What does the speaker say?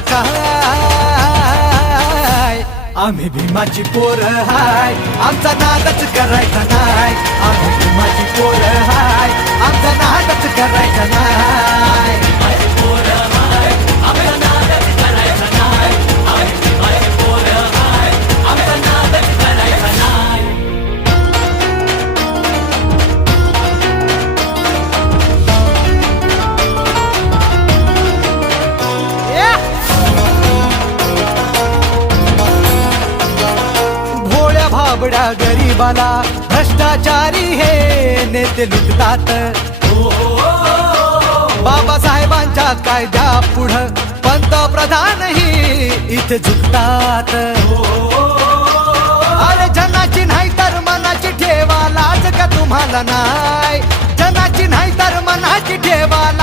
काय आम्ही भीमाची पोर हाय आमचा नादच करायचा नाय आम्ही भीमाची पोर हाय आमचा नादच करायचा नाय भाबड्या गरीबाला भ्रष्टाचारी हे नेते लुटतात बाबासाहेबांच्या कायद्या पुढं पंतप्रधानही इथे झुकतात अरे जनाची नाही तर मनाची ठेवा लाज का तुम्हाला नाही जनाची नाही तर मनाची ठेवा लाज